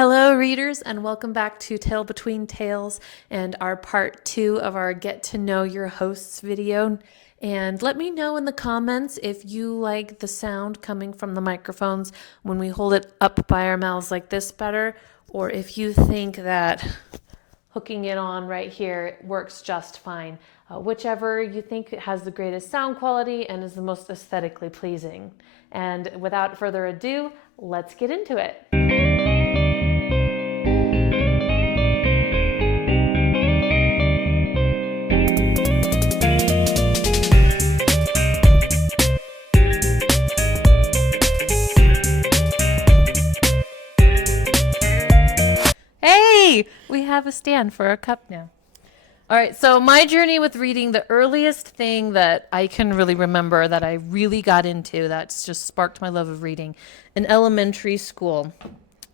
Hello, readers, and welcome back to Tale Between Tales and our part 2 of our Get to Know Your Hosts video. And let me know in the comments if you like the sound coming from the microphones when we hold it up by our mouths like this better, or if you think that hooking it on right here works just fine. Whichever you think has the greatest sound quality and is the most aesthetically pleasing. And without further ado, let's get into it. Hey, we have a stand for a cup now. All right, so my journey with reading, the earliest thing that I can really remember that I really got into, that's just sparked my love of reading, in elementary school,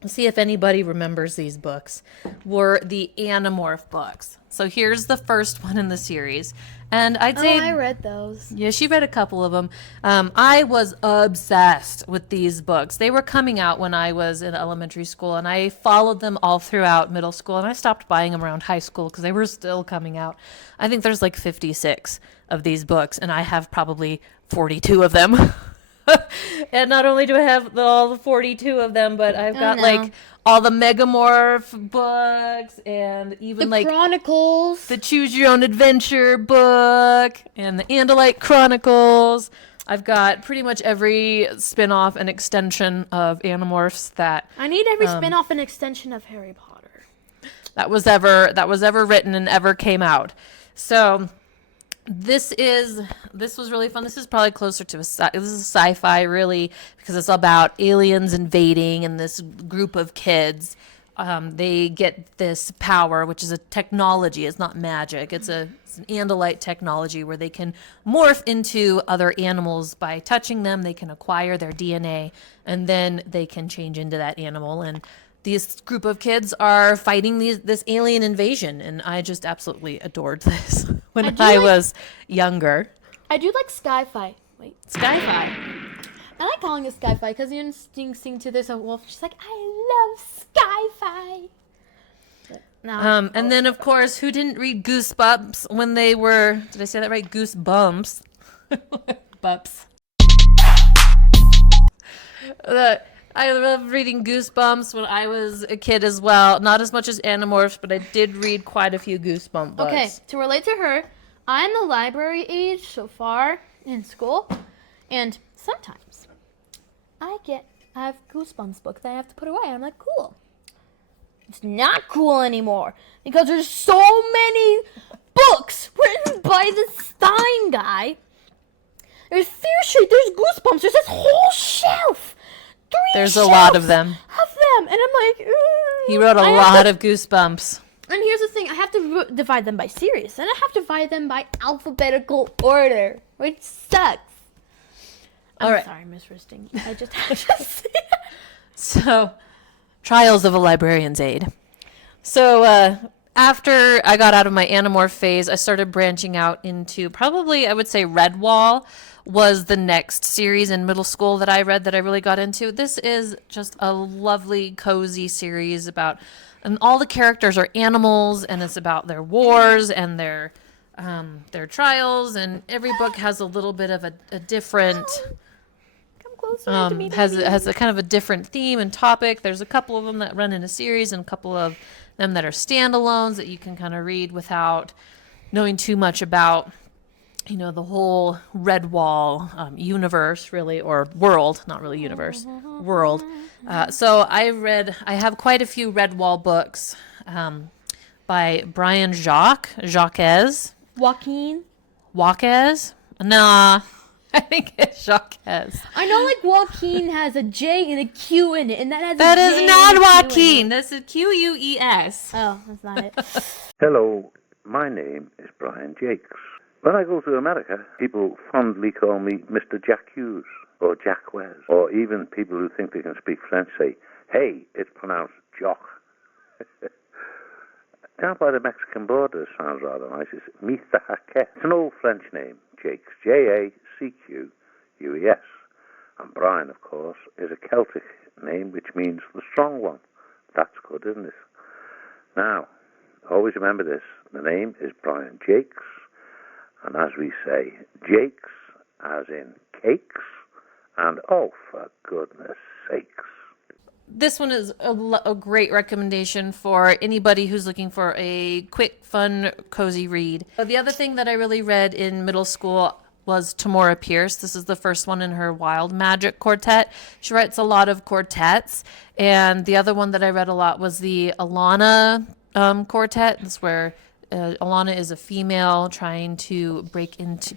let's see if anybody remembers these books, were the Animorph books. So here's the first one in the series. And I'd say... Oh, I read those. Yeah, she read a couple of them. I was obsessed with these books. They were coming out when I was in elementary school, and I followed them all throughout middle school, and I stopped buying them around high school because they were still coming out. I think there's like 56 of these books, and I have probably 42 of them. And not only do I have all the 42 of them, but I've got like all the Megamorph books and even the Chronicles, the Choose Your Own Adventure book and the Andalite Chronicles. I've got pretty much every spin-off and extension of Animorphs that I need every spin-off and extension of Harry Potter that was ever written and ever came out. So this was really fun. This is probably closer to this is sci-fi really, because it's about aliens invading and this group of kids. They get this power, which is a technology. It's not magic. It's an Andalite technology where they can morph into other animals by touching them. They can acquire their DNA, and then they can change into that animal. And this group of kids are fighting this alien invasion, and I just absolutely adored this when I was younger. I do like sci-fi. Wait, Sci-fi. I like calling it sci-fi because you're sing to this a wolf. She's like, I love sci-fi. No. And then, of course, who didn't read Goosebumps when they were... Did I say that right? Goosebumps. Bumps. I love reading Goosebumps when I was a kid as well. Not as much as Animorphs, but I did read quite a few Goosebump books. Okay, to relate to her, I'm the library age so far in school, and sometimes I have Goosebumps books that I have to put away. I'm like, cool. It's not cool anymore because there's so many books written by the Stein guy. There's Fear Street, there's Goosebumps, there's this whole shelf. There's a lot of them. And I'm like, he wrote a lot of Goosebumps. And here's the thing, I have to divide them by series, and I have to divide them by alphabetical order, which sucks. I'm sorry, Miss Risting. I just had to say it. So, Trials of a Librarian's Aide. So, after I got out of my Animorph phase, I started branching out into probably, I would say, Redwall was the next series in middle school that I read that I really got into. This is just a lovely, cozy series about, and all the characters are animals, and it's about their wars and their trials, and every book has a little bit of a different... has a kind of a different theme and topic. There's a couple of them that run in a series and a couple of them that are standalones that you can kind of read without knowing too much about, the whole Redwall universe, really, or world, not really universe, world. So I have quite a few Redwall books by Brian Jacques. Joaquin? Nah. I think it's Jacques. I know, like, Joaquin has a J and a Q in it, and that is not Joaquin. This is Queus. Oh, that's not it. Hello, my name is Brian Jakes. When I go to America, people fondly call me Mr. Jacques or Jacques, or even people who think they can speak French say, hey, it's pronounced Jock. Down by the Mexican border, it sounds rather nice. It's Mr. Haquet. It's an old French name, Jakes, Jacqueus. And Brian, of course, is a Celtic name which means the strong one. That's good, isn't it? Now, always remember this. The name is Brian Jakes, and as we say, Jakes as in cakes, and oh, for goodness sakes. This one is a great recommendation for anybody who's looking for a quick, fun, cozy read. The other thing that I really read in middle school was Tamora Pierce. This is the first one in her Wild Magic quartet. She writes a lot of quartets, and the other one that I read a lot was the Alana quartet. It's where Alana is a female trying to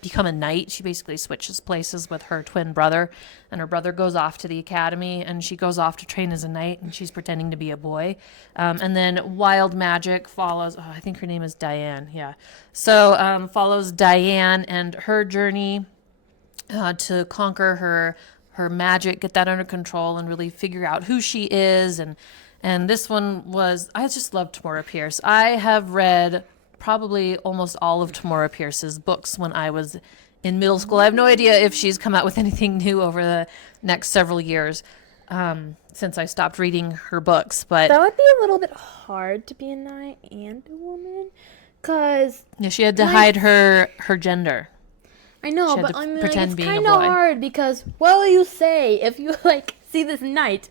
become a knight. She basically switches places with her twin brother, and her brother goes off to the academy, and she goes off to train as a knight, and she's pretending to be a boy. And then Wild Magic follows, I think her name is Diane, yeah. So follows Diane and her journey to conquer her magic, get that under control, and really figure out who she is. And this one was, I just love Tamora Pierce. I have read probably almost all of Tamora Pierce's books when I was in middle school. I have no idea if she's come out with anything new over the next several years since I stopped reading her books. But That would be a little bit hard to be a knight and a woman, because yeah, she had to hide her gender. I know, She had but to I mean, pretend it's being a kind of boy. hard because what will you say if you see this knight,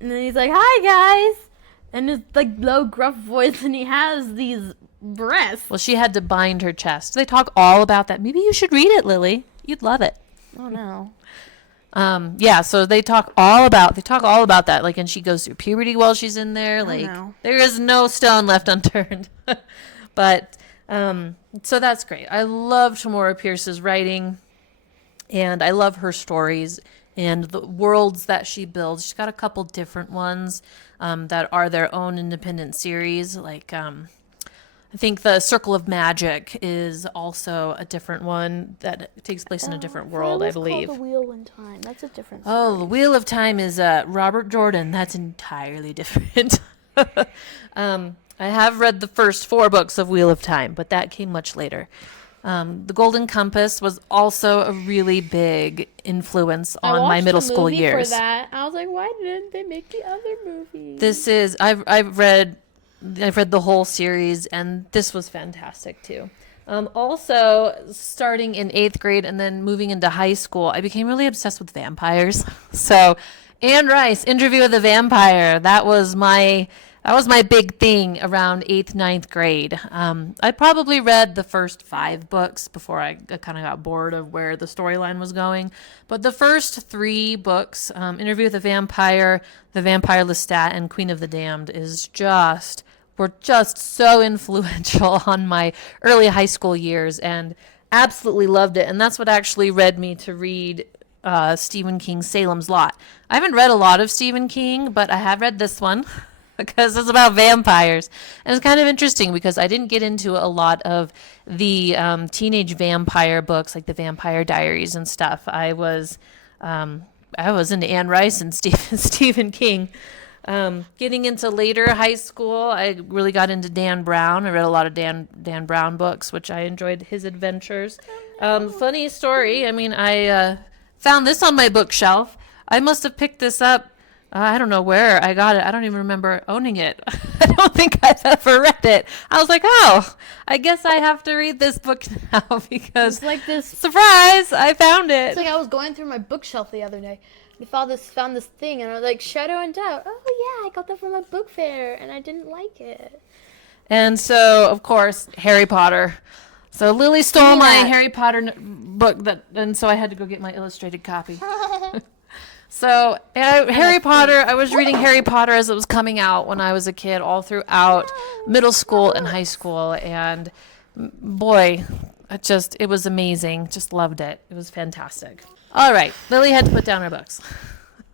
and then he's like, "Hi guys," and his low gruff voice, and he has these breasts. Well, she had to bind her chest. They talk all about that. Maybe you should read it, Lily. You'd love it. Oh no. Yeah, so they talk all about that, and she goes through puberty while she's in there. no. There is no stone left unturned. But so that's great. I love Tamora Pierce's writing, and I love her stories and the worlds that she builds. She's got a couple different ones that are their own independent series. I think the Circle of Magic is also a different one that takes place in a different world, I believe. Called The Wheel in Time. That's a different. Oh, The Wheel of Time is Robert Jordan. That's entirely different. I have read the first 4 books of Wheel of Time, but that came much later. The Golden Compass was also a really big influence on my middle school years. For that, I was like, why didn't they make the other movie? I've read the whole series, and this was fantastic too. Also, starting in 8th grade and then moving into high school, I became really obsessed with vampires. So, Anne Rice, Interview with a Vampire, that was my big thing around 8th, 9th grade. I probably read the first 5 books before I kind of got bored of where the storyline was going. But the first 3 books, Interview with a Vampire, The Vampire Lestat, and Queen of the Damned, were just so influential on my early high school years, and absolutely loved it. And that's what actually led me to read Stephen King's Salem's Lot. I haven't read a lot of Stephen King, but I have read this one. Because it's about vampires. And it's kind of interesting because I didn't get into a lot of the teenage vampire books, like the Vampire Diaries and stuff. I was into Anne Rice and Stephen King. Getting into later high school, I really got into Dan Brown. I read a lot of Dan Brown books, which I enjoyed his adventures. Funny story, I found this on my bookshelf. I must have picked this up. I don't know where I got it. I don't even remember owning it. I don't think I've ever read it. I was like, oh, I guess I have to read this book now because It's like this. surprise, I found it. It's like I was going through my bookshelf the other day. I found this thing, and I was like, Shadow and Doubt. Oh yeah, I got that from a book fair, and I didn't like it. And so, of course, Harry Potter. So Lily stole my that. Harry Potter book, and so I had to go get my illustrated copy. So, Harry Potter, I was reading Harry Potter as it was coming out when I was a kid, all throughout middle school and high school. And boy, it was amazing. Just loved it. It was fantastic. All right. Lily had to put down her books.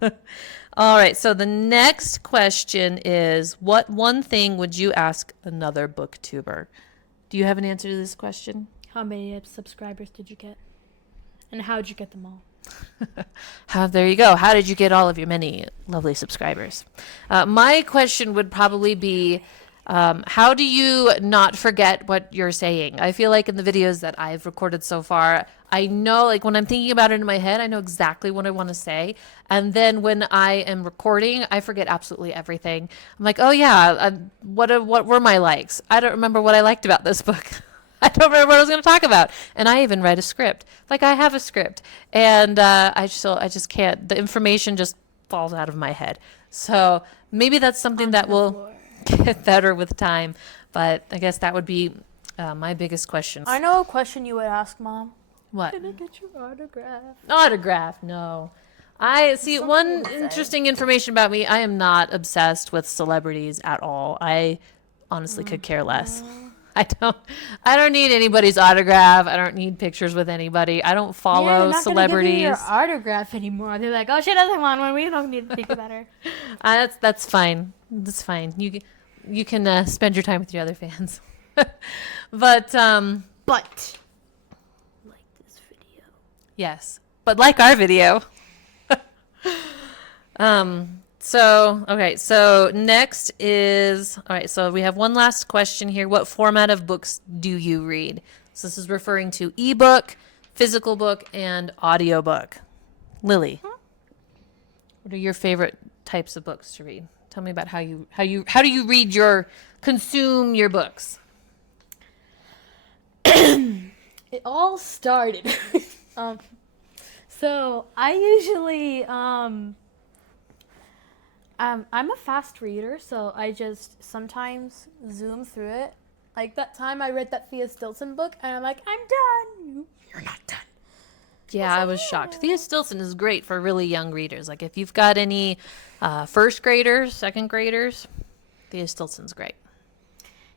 All right. So the next question is, what one thing would you ask another booktuber? Do you have an answer to this question? How many subscribers did you get? And how did you get them all? There you go. How did you get all of your many lovely subscribers? My question would probably be, How do you not forget what you're saying? I feel like in the videos that I've recorded so far, I know, like when I'm thinking about it in my head, I know exactly what I want to say. And then when I am recording, I forget absolutely everything. I'm like, oh yeah, what were my likes? I don't remember what I liked about this book. I don't remember what I was going to talk about. And I even write a script. Like I have a script, and I just can't. The information just falls out of my head. So maybe that's something that will get better with time. But I guess that would be my biggest question. I know a question you would ask, Mom. What? Can I get your autograph? Autograph? No. I see one interesting information about me. I am not obsessed with celebrities at all. I honestly could care less. I don't need anybody's autograph. I don't need pictures with anybody. I don't follow They're not celebrities. Gonna give you your autograph anymore. They're like, oh, she doesn't want one. We don't need to think about her. That's fine. That's fine. You can spend your time with your other fans. But Like this video. yes, but like our video. So next is, all right, so we have one last question here. What format of books do you read? So this is referring to ebook, physical book, and audiobook. Lily, what are your favorite types of books to read? Tell me about how do you consume your books? It all started. So I usually I'm a fast reader, so I just sometimes zoom through it. Like that time I read that Thea Stilson book, and I'm like, I'm done. You're not done. Yeah, I was shocked. Thea Stilson is great for really young readers. Like if you've got any first graders, second graders, Thea Stilson's great.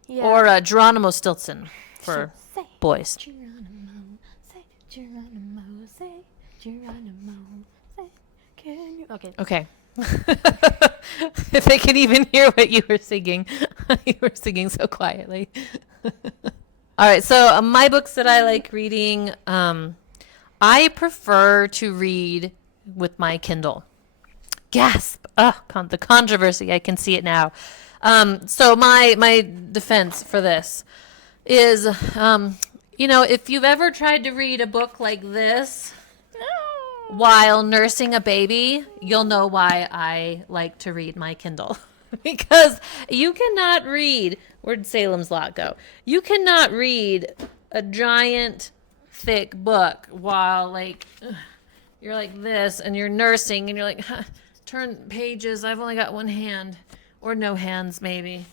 Yeah. Or Geronimo Stilson for Say boys. Geronimo, say Geronimo, say Geronimo, say can you? Okay. If they can even hear what you were singing. You were singing so quietly. All right, so my books that I like reading, I prefer to read with my Kindle. Gasp! The controversy, I can see it now. So my defense for this is, if you've ever tried to read a book like this while nursing a baby, you'll know why I like to read my Kindle. Because you cannot read, where'd Salem's Lot go? You cannot read a giant, thick book while, you're like this and you're nursing and you're like, turn pages, I've only got one hand. Or no hands, maybe.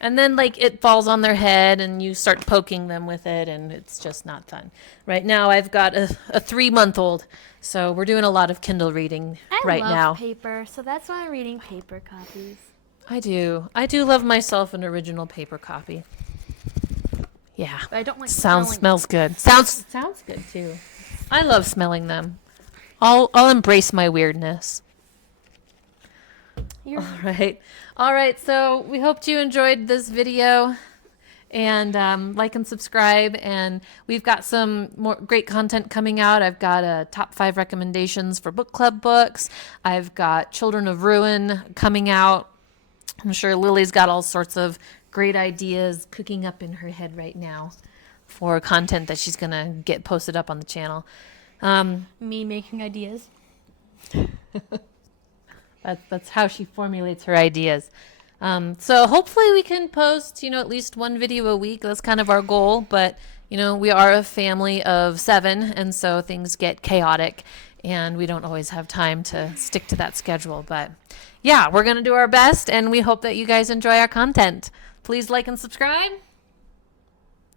And then it falls on their head and you start poking them with it and it's just not fun. Right now I've got a 3-month-old, so we're doing a lot of Kindle reading right now. I love paper, so that's why I'm reading paper copies. I do love myself an original paper copy. Yeah. But I don't like smells good. Sounds good too. I love smelling them. I'll embrace my weirdness. All right, so we hope you enjoyed this video, and like and subscribe, and we've got some more great content coming out. I've got top 5 recommendations for book club books. I've got Children of Ruin coming out. I'm sure Lily's got all sorts of great ideas cooking up in her head right now for content that she's going to get posted up on the channel. Me making ideas. That's how she formulates her ideas. So hopefully we can post, at least one video a week. That's kind of our goal. But, we are a family of 7, and so things get chaotic, and we don't always have time to stick to that schedule. But, yeah, we're going to do our best, and we hope that you guys enjoy our content. Please like and subscribe,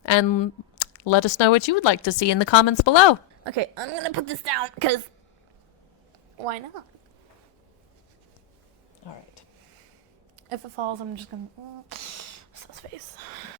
and let us know what you would like to see in the comments below. Okay, I'm going to put this down because why not? All right. If it falls, I'm just going to... face.